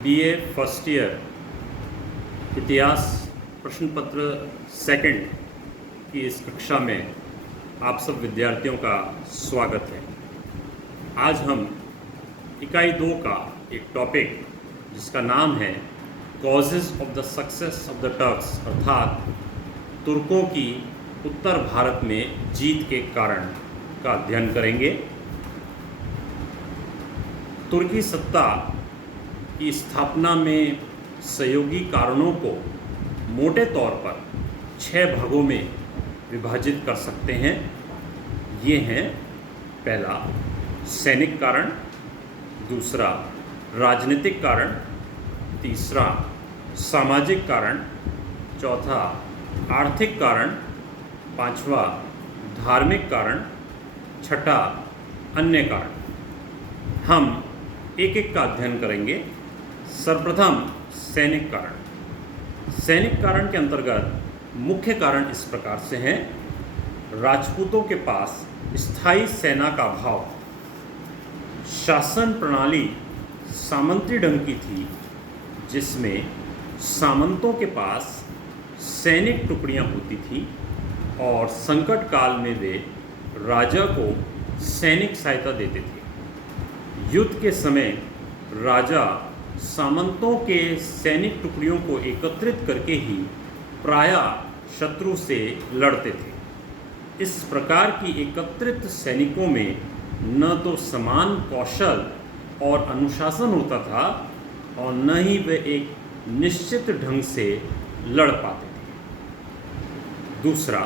BA first year इतिहास प्रश्न पत्र सेकंड की इस कक्षा में आप सब विद्यार्थियों का स्वागत है। आज हम इकाई 2 का एक टॉपिक जिसका नाम है causes of the success of the Turks अर्थात तुर्कों की उत्तर भारत में जीत के कारण का अध्ययन करेंगे। तुर्की सत्ता की स्थापना में सहयोगी कारणों को मोटे तौर पर 6 भागों में विभाजित कर सकते हैं। ये हैं, पहला सैनिक कारण, दूसरा राजनीतिक कारण, तीसरा सामाजिक कारण, चौथा आर्थिक कारण, पांचवा धार्मिक कारण, छठा अन्य कारण। हम एक एक का अध्ययन करेंगे। सर्वप्रथम सैनिक कारण। सैनिक कारण के अंतर्गत मुख्य कारण इस प्रकार से हैं। राजपूतों के पास स्थायी सेना का अभाव, शासन प्रणाली सामंती ढंग की थी जिसमें सामंतों के पास सैनिक टुकड़ियां होती थीं और संकट काल में वे राजा को सैनिक सहायता देते थे। युद्ध के समय राजा सामंतों के सैनिक टुकड़ियों को एकत्रित करके ही प्रायः शत्रु से लड़ते थे। इस प्रकार की एकत्रित सैनिकों में न तो समान कौशल और अनुशासन होता था और न ही वे एक निश्चित ढंग से लड़ पाते थे। दूसरा,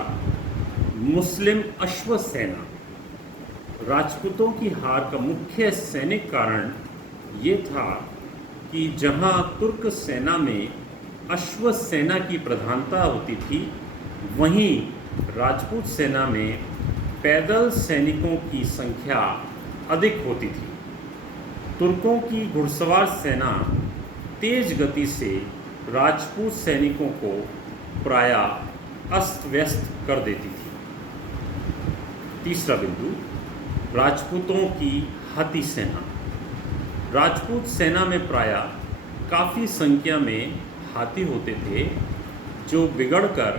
मुस्लिम अश्व सेना। राजपूतों की हार का मुख्य सैनिक कारण ये था कि जहां तुर्क सेना में अश्व सेना की प्रधानता होती थी, वहीं राजपूत सेना में पैदल सैनिकों की संख्या अधिक होती थी। तुर्कों की घुड़सवार सेना तेज गति से राजपूत सैनिकों को प्रायः अस्त व्यस्त कर देती थी। तीसरा बिंदु, राजपूतों की हाथी सेना। राजपूत सेना में प्रायः काफ़ी संख्या में हाथी होते थे जो बिगड़कर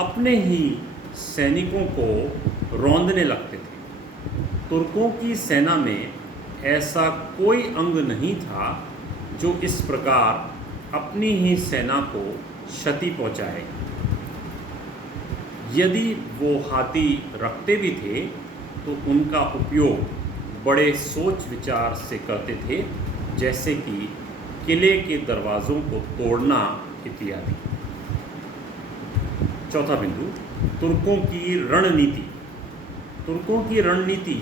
अपने ही सैनिकों को रौंदने लगते थे। तुर्कों की सेना में ऐसा कोई अंग नहीं था जो इस प्रकार अपनी ही सेना को क्षति पहुंचाए। यदि वो हाथी रखते भी थे तो उनका उपयोग बड़े सोच विचार से करते थे, जैसे कि किले के दरवाज़ों को तोड़ना इत्यादि। चौथा बिंदु, तुर्कों की रणनीति। तुर्कों की रणनीति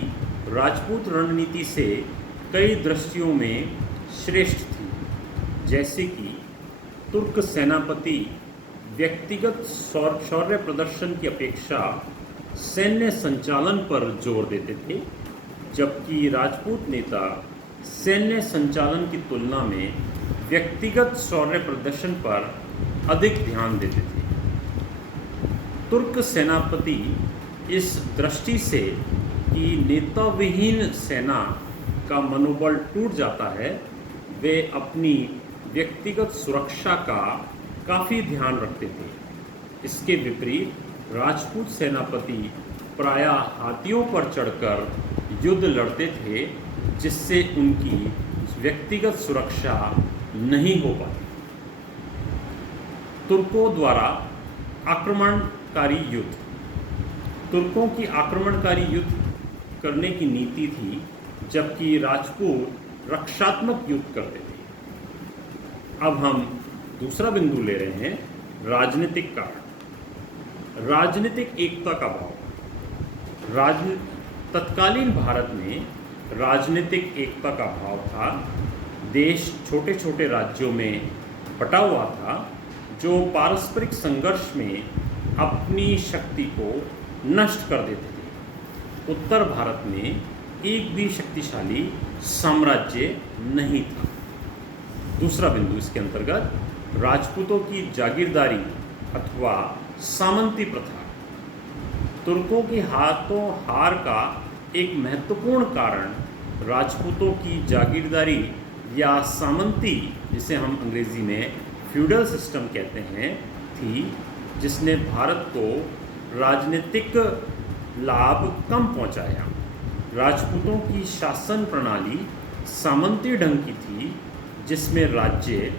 राजपूत रणनीति से कई दृष्टियों में श्रेष्ठ थी, जैसे कि तुर्क सेनापति व्यक्तिगत शौर्य प्रदर्शन की अपेक्षा सैन्य संचालन पर जोर देते थे, जबकि राजपूत नेता सैन्य संचालन की तुलना में व्यक्तिगत शौर्य प्रदर्शन पर अधिक ध्यान देते थे। तुर्क सेनापति इस दृष्टि से कि नेता विहीन सेना का मनोबल टूट जाता है, वे अपनी व्यक्तिगत सुरक्षा का काफ़ी ध्यान रखते थे। इसके विपरीत राजपूत सेनापति प्रायः हाथियों पर चढ़कर युद्ध लड़ते थे, जिससे उनकी व्यक्तिगत सुरक्षा नहीं हो पाती। तुर्कों द्वारा आक्रमणकारी युद्ध। तुर्कों की आक्रमणकारी युद्ध करने की नीति थी, जबकि राजपूत रक्षात्मक युद्ध करते थे। अब हम दूसरा बिंदु ले रहे हैं, राजनीतिक कारण। राजनीतिक एकता का भाव। तत्कालीन भारत में राजनीतिक एकता का भाव था। देश छोटे छोटे राज्यों में बटा हुआ था जो पारस्परिक संघर्ष में अपनी शक्ति को नष्ट कर देते थे। उत्तर भारत में एक भी शक्तिशाली साम्राज्य नहीं था। दूसरा बिंदु इसके अंतर्गत, राजपूतों की जागीरदारी अथवा सामंती प्रथा। तुर्कों की हार का एक महत्वपूर्ण कारण राजपूतों की जागीरदारी या सामंती, जिसे हम अंग्रेज़ी में फ्यूडल सिस्टम कहते हैं, थी, जिसने भारत को राजनीतिक लाभ कम पहुंचाया। राजपूतों की शासन प्रणाली सामंती ढंग की थी, जिसमें राज्य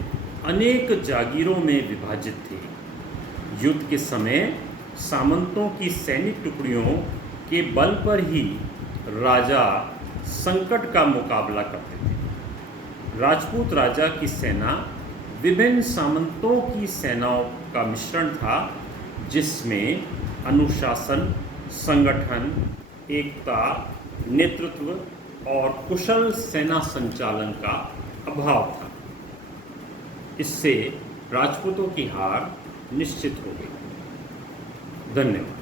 अनेक जागीरों में विभाजित थे। युद्ध के समय सामंतों की सैनिक टुकड़ियों के बल पर ही राजा संकट का मुकाबला करते थे। राजपूत राजा की सेना विभिन्न सामंतों की सेनाओं का मिश्रण था, जिसमें अनुशासन, संगठन, एकता, नेतृत्व और कुशल सेना संचालन का अभाव था। इससे राजपूतों की हार निश्चित हो गई। धन्यवाद।